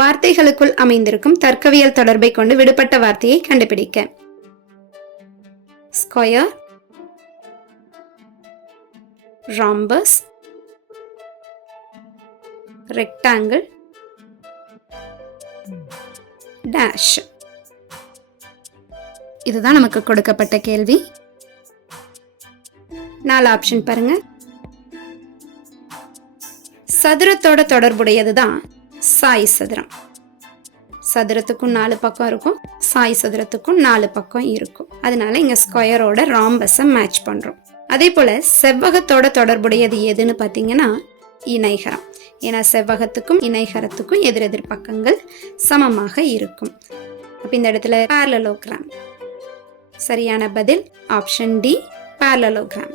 வார்த்தைகளுக்குள் அமைந்திருக்கும் தர்க்கவியல் தொடர்பை கொண்டு விடுபட்ட வார்த்தையை கண்டுபிடிக்க. Square, rhombus, rectangle, dash. இதுதான் நமக்கு கொடுக்கப்பட்ட கேள்வி. 4 ஆப்ஷன் பாருங்க. சதுரத்தோட தொடர்புடையது தான் சாய் சதுரம். சதுரத்துக்கும் 4 பக்கம் இருக்கும், சாய் சதுரத்துக்கும் 4 பக்கம் இருக்கும். அதனால இங்க ஸ்கொயரோட ராம்பஸை மேட்ச் பண்றோம். அதே போல செவ்வகத்தோட தொடர்புடையது எதுன்னு பார்த்தீங்கன்னா இணைகரம். ஏன்னா செவ்வகத்துக்கும் இணைகரத்துக்கும் எதிரெதிர் பக்கங்கள் சமமாக இருக்கும். அப்ப இந்த இடத்துல parallelogram. சரியான பதில் ஆப்ஷன் டி, parallelogram.